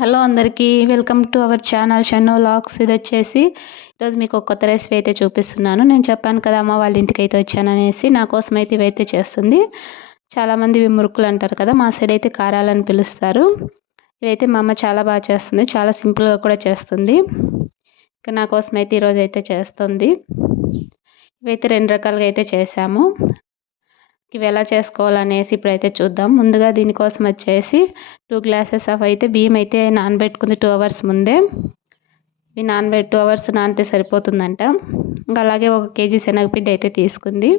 Hello అందరికీ welcome to our channel షన్నో లాక్స్. ఇది వచ్చేసి ఈరోజు మీకు ఒక కొత్త రెసిపీ అయితే చూపిస్తున్నాను. నేను చెప్పాను కదా అమ్మ వాళ్ళ ఇంటికి అయితే వచ్చాననేసి నా కోసం అయితే ఇవైతే చేస్తుంది. చాలామంది ఇవి మురుకులు అంటారు కదా మా సైడ్ అయితే కారాలని పిలుస్తారు. ఇవైతే మా అమ్మ చాలా బాగా చేస్తుంది చాలా సింపుల్గా కూడా చేస్తుంది. ఇంకా నా కోసం అయితే ఈరోజు అయితే చేస్తుంది. ఇవైతే రెండు రకాలుగా అయితే చేసాము. ఇవి ఎలా చేసుకోవాలనేసి ఇప్పుడైతే చూద్దాం. ముందుగా దీనికోసం వచ్చేసి టూ గ్లాసెస్ ఆఫ్ అయితే బియ్యం అయితే నానబెట్టుకుంది టూ అవర్స్ ముందే. ఇవి నానబెట్టి టూ అవర్స్ నానితే సరిపోతుందంట. ఇంకా అలాగే ఒక కేజీ శనగపిండి అయితే తీసుకుంది.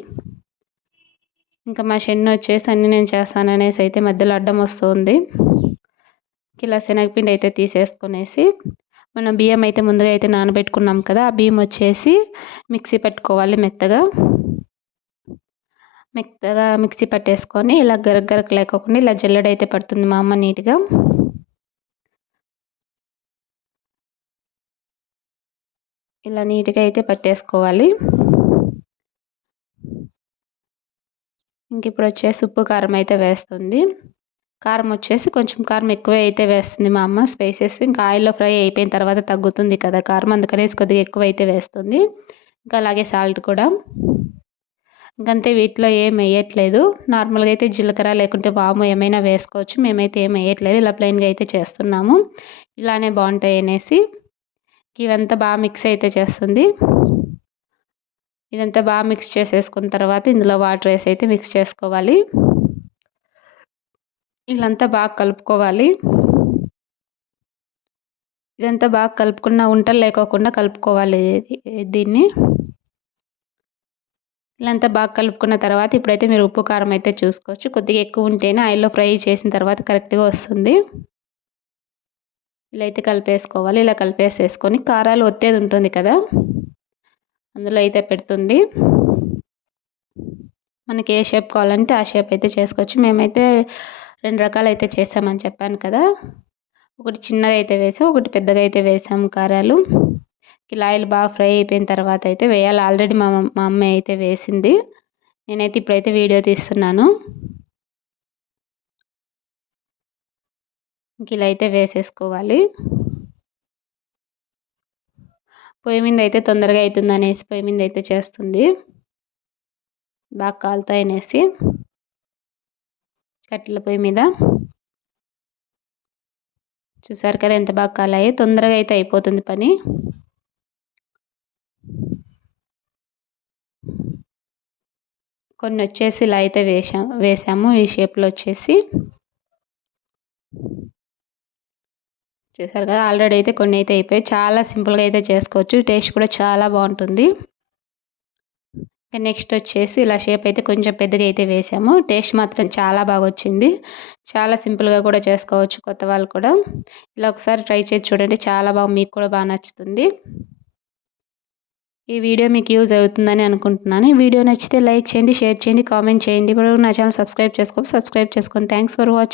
ఇంకా మా షెన్ను వచ్చేసి అన్ని నేను చేస్తాను అనేసి అయితే మధ్యలో అడ్డం వస్తుంది. ఇలా శనగపిండి అయితే తీసేసుకునేసి మనం బియ్యం అయితే ముందుగా అయితే నానబెట్టుకున్నాం కదా ఆ బియ్యం వచ్చేసి మిక్సీ పెట్టుకోవాలి మెత్తగా. మెత్తగా మిక్సీ పట్టేసుకొని ఇలా గరగరకు లేకోకుండా ఇలా జల్లెడైతే పడుతుంది మా అమ్మ నీట్గా. ఇలా నీట్గా అయితే పట్టేసుకోవాలి. ఇంక ఇప్పుడు వచ్చేసి ఉప్పు కారం అయితే వేస్తుంది. కారం వచ్చేసి కొంచెం కారం ఎక్కువ అయితే వేస్తుంది మా అమ్మ. స్పైసెస్ ఇంకా ఆయిల్లో ఫ్రై అయిపోయిన తర్వాత తగ్గుతుంది కదా కారం. అందుకనేసి కొద్దిగా ఎక్కువ అయితే వేస్తుంది. ఇంకా అలాగే సాల్ట్ కూడా. ఇంకంతే వీటిలో ఏం వేయట్లేదు. నార్మల్గా అయితే జీలకర్ర లేకుంటే వాము ఏమైనా వేసుకోవచ్చు. మేమైతే ఏం వేయట్లేదు. ఇలా ప్లెయిన్గా అయితే చేస్తున్నాము. ఇలానే బాగుంటాయి అనేసి ఇవంతా బాగా మిక్స్ అయితే చేస్తుంది. ఇదంతా బాగా మిక్స్ చేసేసుకున్న తర్వాత ఇందులో వాటర్ వేసి అయితే మిక్స్ చేసుకోవాలి. ఇదంతా బాగా కలుపుకోవాలి. ఇదంతా బాగా కలుపుకున్న ఉంటలు లేకోకుండా కలుపుకోవాలి దీన్ని. ఇలా అంతా బాగా కలుపుకున్న తర్వాత ఇప్పుడైతే మీరు ఉప్పు కారం అయితే చూసుకోవచ్చు. కొద్దిగా ఎక్కువ ఉంటేనే ఆయిల్లో ఫ్రై చేసిన తర్వాత కరెక్ట్గా వస్తుంది. ఇలా అయితే కలిపేసుకోవాలి. ఇలా కలిపేసేసుకొని కారాలు ఒత్తేది ఉంటుంది కదా అందులో అయితే పెడుతుంది. మనకి ఏ షేప్ కావాలంటే ఆ షేప్ అయితే చేసుకోవచ్చు. మేమైతే రెండు రకాలు అయితే చేసామని చెప్పాను కదా ఒకటి చిన్నగా అయితే వేసాం ఒకటి పెద్దగా అయితే వేసాము కారాలు. ఇలా ఆయిల్ బాగా ఫ్రై అయిపోయిన తర్వాత అయితే వేయాలి. ఆల్రెడీ మా మా అమ్మ అయితే వేసింది. నేనైతే ఇప్పుడైతే వీడియో తీస్తున్నాను. ఇంక ఇలా అయితే వేసేసుకోవాలి. పొయ్యి మీద అయితే తొందరగా అవుతుంది అనేసి పొయ్యి మీద అయితే చేస్తుంది. బాగా కాలుతాయి అనేసి. కట్టెల పొయ్యి మీద. చూసారు కదా ఎంత బాగా కాలాయి? తొందరగా అయితే అయిపోతుంది పని. కొన్ని వచ్చేసి ఇలా అయితే వేసాం వేసాము ఈ షేప్లో వచ్చేసి చూసారు కదా ఆల్రెడీ అయితే కొన్ని అయితే అయిపోయాయి. చాలా సింపుల్గా అయితే చేసుకోవచ్చు. టేస్ట్ కూడా చాలా బాగుంటుంది. నెక్స్ట్ వచ్చేసి ఇలా షేప్ అయితే కొంచెం పెద్దగా అయితే వేసాము. టేస్ట్ మాత్రం చాలా బాగా వచ్చింది. చాలా సింపుల్గా కూడా చేసుకోవచ్చు కొత్త వాళ్ళు కూడా. ఇలా ఒకసారి ట్రై చేసి చూడండి. చాలా బాగా మీకు కూడా బాగా నచ్చుతుంది. ఈ వీడియో మీకు యూజ్ అవుతుందని అనుకుంటున్నాను. ఈ వీడియో నచ్చితే లైక్ చేయండి షేర్ చేయండి కామెంట్ చేయండి. ఇప్పుడు నా ఛానల్ సబ్స్క్రైబ్ చేసుకో సబ్స్క్రైబ్ చేసుకోండి థ్యాంక్స్ ఫర్ వాచింగ్